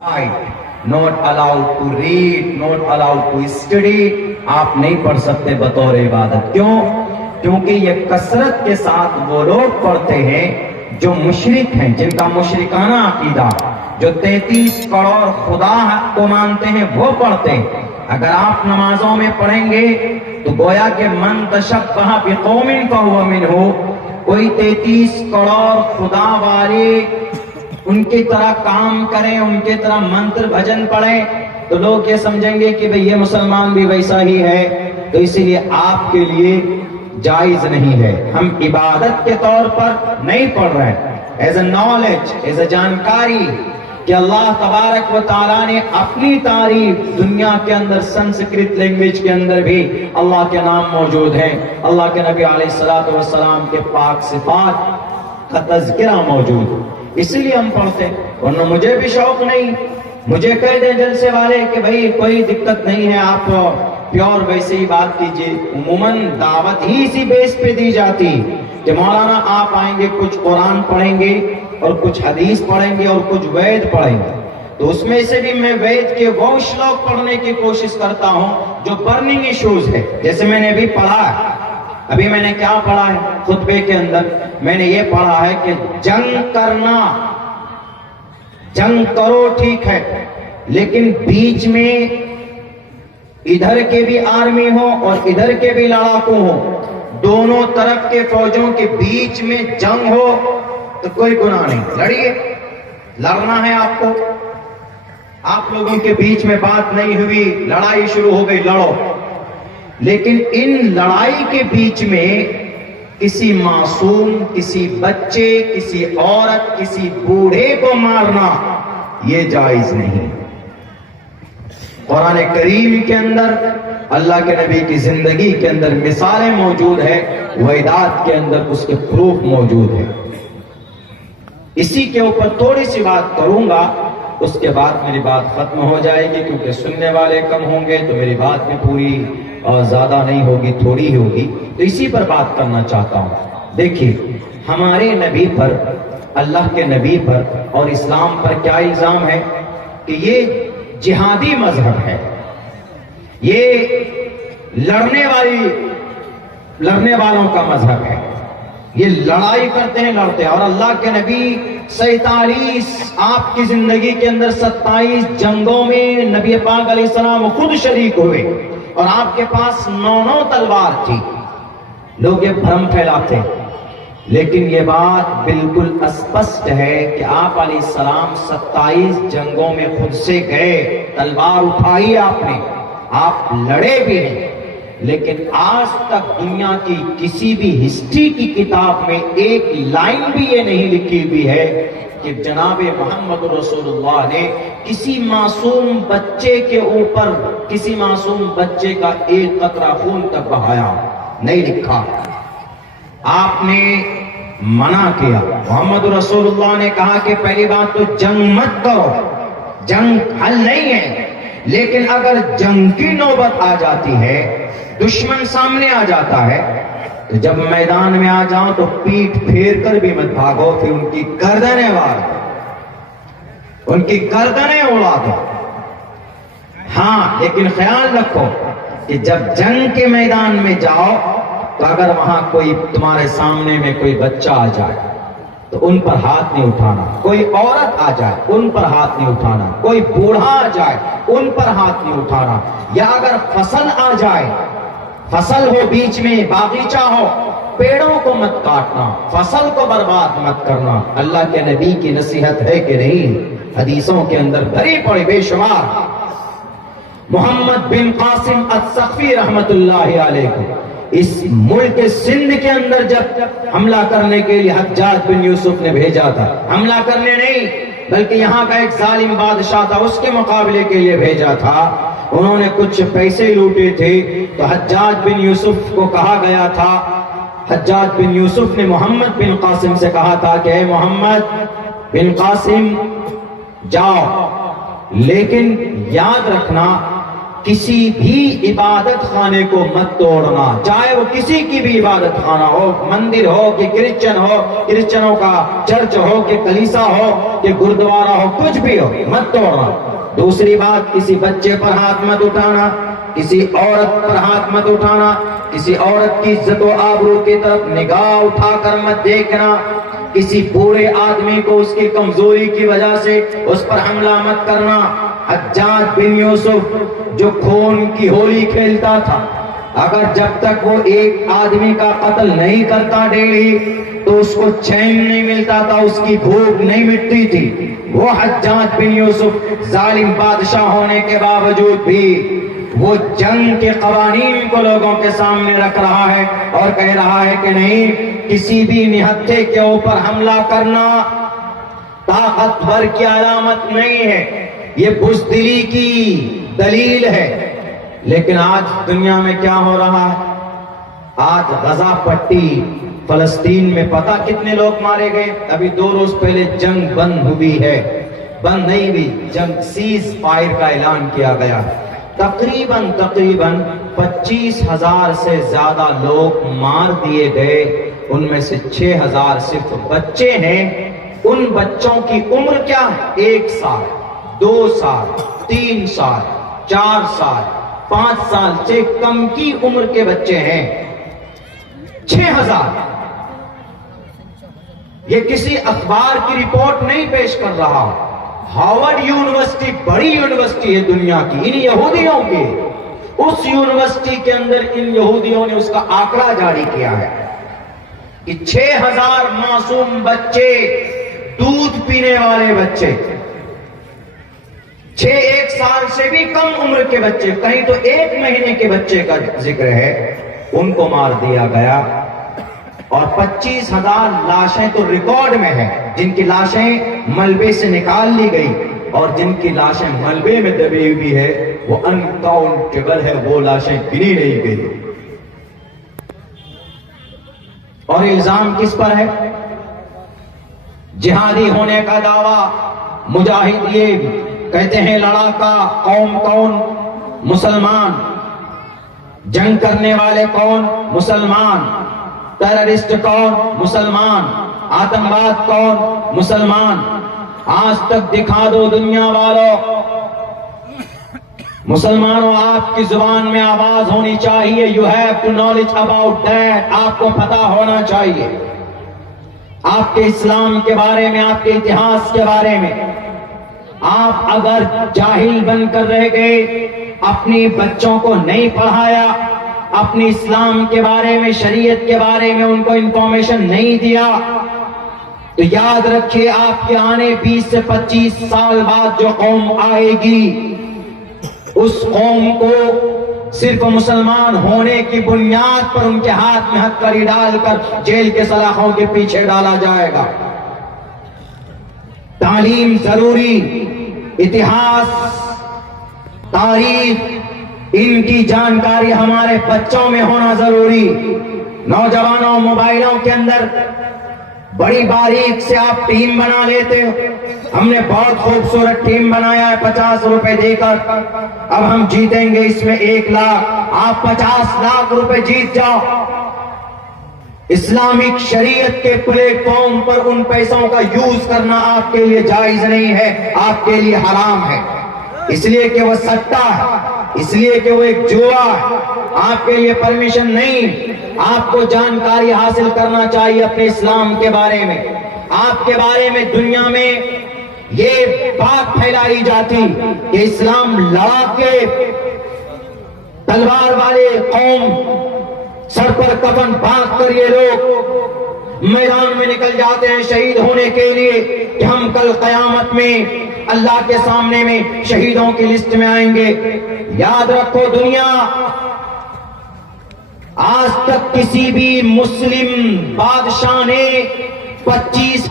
not allowed to read, not allowed to study. آپ نہیں پڑھ سکتے بطور عبادت. کیوں؟ کیونکہ یہ کثرت کے ساتھ وہ لوگ پڑھتے ہیں جو مشرک ہیں، جن کا مشرکانہ عقیدہ، جو 33 کروڑ خدا کو مانتے ہیں، وہ پڑھتے ہیں. اگر آپ نمازوں میں پڑھیں گے تو گویا کہ من تشبہ بقوم فہو منہ، کوئی 33 کروڑ خدا والے ان کی طرح کام کریں، ان کی طرح منتر بھجن پڑھیں تو لوگ یہ سمجھیں گے کہ بھئی یہ مسلمان بھی ویسا ہی ہے. تو اسی لیے آپ کے لیے جائز نہیں ہے. ہم عبادت کے طور پر نہیں پڑھ رہے ہیں، as a knowledge, as a جانکاری کہ اللہ تبارک و تعالیٰ نے اپنی تعریف دنیا کے اندر سنسکرت لینگویج کے اندر بھی اللہ کے نام موجود ہیں، اللہ کے نبی علیہ السلام کے پاک صفات کا تذکرہ موجود ہے. اسی لیے ہم پڑھتے ہیں. ورنہ مجھے بھی شوق نہیں. مجھے کہہ دیں جلسے والے کہ بھئی کوئی دقت نہیں ہے، آپ پیور ویسے ہی بات کیجئے. عموماً دعوت ہی اسی بیس پہ دی جاتی کہ مولانا آپ آئیں گے، کچھ قرآن پڑھیں گے اور کچھ حدیث پڑھیں گے اور کچھ وید پڑھیں گے. تو اس میں سے بھی میں وید کے وہ شلوک پڑھنے کی کوشش کرتا ہوں جو برننگ ایشوز ہے. جیسے میں نے ابھی پڑھا ہے، ابھی میں نے کیا پڑھا ہے خطبے کے اندر؟ میں نے یہ پڑھا ہے کہ جنگ کرنا، جنگ کرو ٹھیک ہے، لیکن بیچ میں ادھر کے بھی آرمی ہو اور ادھر کے بھی لڑاکو ہو، دونوں طرف کے فوجوں کے بیچ میں جنگ ہو تو کوئی گناہ نہیں. لڑیے، لڑنا ہے آپ کو. آپ لوگوں کے بیچ میں بات نہیں ہوئی، لڑائی شروع ہو گئی، لڑو. لیکن ان لڑائی کے بیچ میں کسی معصوم، کسی بچے، کسی عورت، کسی بوڑھے کو مارنا یہ جائز نہیں. قرآن کریم کے اندر، اللہ کے نبی کی زندگی کے اندر مثالیں موجود ہیں، وعدات کے اندر اس کے پروف موجود ہیں. اسی کے اوپر تھوڑی سی بات کروں گا، اس کے بعد میری بات ختم ہو جائے گی، کیونکہ سننے والے کم ہوں گے تو میری بات بھی پوری اور زیادہ نہیں ہوگی، تھوڑی ہی ہوگی. تو اسی پر بات کرنا چاہتا ہوں. دیکھیے، ہمارے نبی پر، اللہ کے نبی پر اور اسلام پر کیا الزام ہے کہ یہ جہادی مذہب ہے، یہ لڑنے والوں کا مذہب ہے، یہ لڑائی کرتے ہیں، لڑتے ہیں. اور اللہ کے نبی 47 آپ کی زندگی کے اندر 27 جنگوں میں نبی پاک علیہ السلام خود شریک ہوئے اور آپ کے پاس 9 تلوار تھی. لوگ یہ بھرم پھیلاتے ہیں، لیکن یہ بات بالکل اسپشٹ ہے کہ آپ علیہ السلام 27 جنگوں میں خود سے گئے، تلوار اٹھائی آپ نے، آپ لڑے بھی ہیں. لیکن آج تک دنیا کی کسی بھی ہسٹری کی کتاب میں ایک لائن بھی یہ نہیں لکھی ہوئی ہے کہ جناب محمد رسول اللہ نے کسی معصوم بچے کے اوپر، کسی معصوم بچے کا ایک قطرہ خون تک بہایا. نہیں لکھا. آپ نے منع کیا. محمد رسول اللہ نے کہا کہ پہلی بات تو جنگ مت کرو، جنگ حل نہیں ہے. لیکن اگر جنگ کی نوبت آ جاتی ہے، دشمن سامنے آ جاتا ہے، تو جب میدان میں آ جاؤ تو پیٹ پھیر کر بھی مت بھاگو، پھر ان کی گردنیں وار دو، ان کی گردنیں اڑا دو. ہاں، لیکن خیال رکھو کہ جب جنگ کے میدان میں جاؤ تو اگر وہاں کوئی تمہارے سامنے میں کوئی بچہ آ جائے تو ان پر ہاتھ نہیں اٹھانا، کوئی عورت آ جائے ان پر ہاتھ نہیں اٹھانا، کوئی بوڑھا آ جائے ان پر ہاتھ نہیں اٹھانا. یا اگر فصل آ جائے، فصل ہو بیچ میں، باغیچہ ہو، پیڑوں کو مت کاٹنا، فصل کو برباد مت کرنا. اللہ کے نبی کی نصیحت ہے کہ نہیں؟ حدیثوں کے اندر بھری پڑی بے شمار. محمد بن قاسم الثقفی رحمت اللہ علیہ کو اس ملک سندھ کے اندر جب حملہ کرنے کے لیے حجاج بن یوسف نے بھیجا تھا، حملہ کرنے نہیں بلکہ یہاں کا ایک ظالم بادشاہ تھا، اس کے مقابلے کے لیے بھیجا تھا. انہوں نے کچھ پیسے لوٹے تھے تو حجاج بن یوسف کو کہا گیا تھا، حجاج بن یوسف نے محمد بن قاسم سے کہا تھا کہ اے محمد بن قاسم جاؤ، لیکن یاد رکھنا کسی بھی عبادت خانے کو مت توڑنا، چاہے وہ کسی کی بھی عبادت خانہ ہو، مندر ہو کہ کرسچن ہو، کرسچنوں کا چرچ ہو کہ کلیسا ہو کہ گردوارہ ہو، کچھ بھی ہو، مت توڑنا۔ دوسری بات، کسی بچے پر ہاتھ مت اٹھانا، کسی عورت پر ہاتھ مت اٹھانا، کسی عورت کی عزت و آبرو کی طرف نگاہ اٹھا کر مت دیکھنا، کسی بوڑھے آدمی کو اس کی کمزوری کی وجہ سے اس پر حملہ مت کرنا۔ حجاج بن یوسف جو خون کی ہولی کھیلتا تھا، اگر جب تک وہ ایک آدمی کا قتل نہیں کرتا ڈیلی تو اس کو چین نہیں ملتا تھا، اس کی بھوک نہیں مٹتی تھی۔ وہ حجاج بن یوسف ظالم بادشاہ ہونے کے باوجود بھی وہ جنگ کے قوانین کو لوگوں کے سامنے رکھ رہا ہے اور کہہ رہا ہے کہ نہیں، کسی بھی نہتھے کے اوپر حملہ کرنا طاقتور کی علامت نہیں ہے، یہ بزدلی کی دلیل ہے۔ لیکن آج دنیا میں کیا ہو رہا ہے؟ آج غزہ پٹی فلسطین میں پتہ کتنے لوگ مارے گئے؟ ابھی 2 روز پہلے جنگ بند ہوئی ہے، بند نہیں ہوئی، جنگ سیز فائر کا اعلان کیا گیا۔ تقریباً 25,000 سے زیادہ لوگ مار دیے گئے، ان میں سے 6,000 صرف بچے ہیں۔ ان بچوں کی عمر کیا ہے؟ 1 سال، 2 سال، 3 سال، 4 سال، 5 سال سے کم کی عمر کے بچے ہیں۔ 6,000۔ یہ کسی اخبار کی رپورٹ نہیں پیش کر رہا، ہارورڈ یونیورسٹی بڑی یونیورسٹی ہے دنیا کی، ان یہودیوں کی، اس یونیورسٹی کے اندر ان یہودیوں نے اس کا آنکڑا جاری کیا ہے کہ 6,000 معصوم بچے، دودھ پینے والے بچے، 1 سال سے بھی کم عمر کے بچے، کہیں تو 1 مہینے کے بچے کا ذکر ہے، ان کو مار دیا گیا۔ اور 25,000 لاشیں تو ریکارڈ میں ہیں، جن کی لاشیں ملبے سے نکال لی گئی، اور جن کی لاشیں ملبے میں دبی ہوئی ہے وہ انکاؤنٹیبل ہے، وہ لاشیں گنی نہیں گئی۔ اور الزام کس پر ہے؟ جہادی ہونے کا دعویٰ، مجاہد یہ کہتے ہیں لڑاکا قوم کون؟ مسلمان۔ جنگ کرنے والے کون؟ مسلمان۔ ٹیررسٹ کون؟ مسلمان۔ آتنکواد کون؟ مسلمان۔ آج تک دکھا دو دنیا والوں، مسلمانوں آپ کی زبان میں آواز ہونی چاہیے، you have to knowledge about that، آپ کو پتہ ہونا چاہیے آپ کے اسلام کے بارے میں، آپ کے اتہاس کے بارے میں۔ آپ اگر جاہل بن کر رہ گئے، اپنی بچوں کو نہیں پڑھایا، اپنی اسلام کے بارے میں، شریعت کے بارے میں ان کو انفارمیشن نہیں دیا، تو یاد رکھیے آپ کے آنے 20 سے 25 سال بعد جو قوم آئے گی، اس قوم کو صرف مسلمان ہونے کی بنیاد پر ان کے ہاتھ میں ہتھکڑی ڈال کر جیل کے سلاخوں کے پیچھے ڈالا جائے گا۔ تعلیم ضروری، اتہاس، تاریخ، ان کی جانکاری ہمارے بچوں میں ہونا ضروری۔ نوجوانوں موبائلوں کے اندر بڑی باریک سے آپ ٹیم بنا لیتے ہو، ہم نے بہت خوبصورت ٹیم بنایا ہے 50 روپے دے کر، اب ہم جیتیں گے اس میں 1 لاکھ، آپ 50 لاکھ روپے جیت جاؤ۔ اسلامک شریعت کے پلیٹ فارم پر ان پیسوں کا یوز کرنا آپ کے لیے جائز نہیں ہے، آپ کے لیے حرام ہے، اس لیے کہ وہ سٹا ہے، اس لیے کہ وہ ایک جوا ہے، آپ کے لیے پرمیشن نہیں۔ آپ کو جانکاری حاصل کرنا چاہیے اپنے اسلام کے بارے میں۔ آپ کے بارے میں دنیا میں یہ بات پھیلائی جاتی کہ اسلام لڑا کے تلوار والے قوم، سر پر کفن باندھ کر یہ لوگ میدان میں نکل جاتے ہیں شہید ہونے کے لیے کہ ہم کل قیامت میں اللہ کے سامنے میں شہیدوں کی لسٹ میں آئیں گے۔ یاد رکھو دنیا، آج تک کسی بھی مسلم بادشاہ نے 25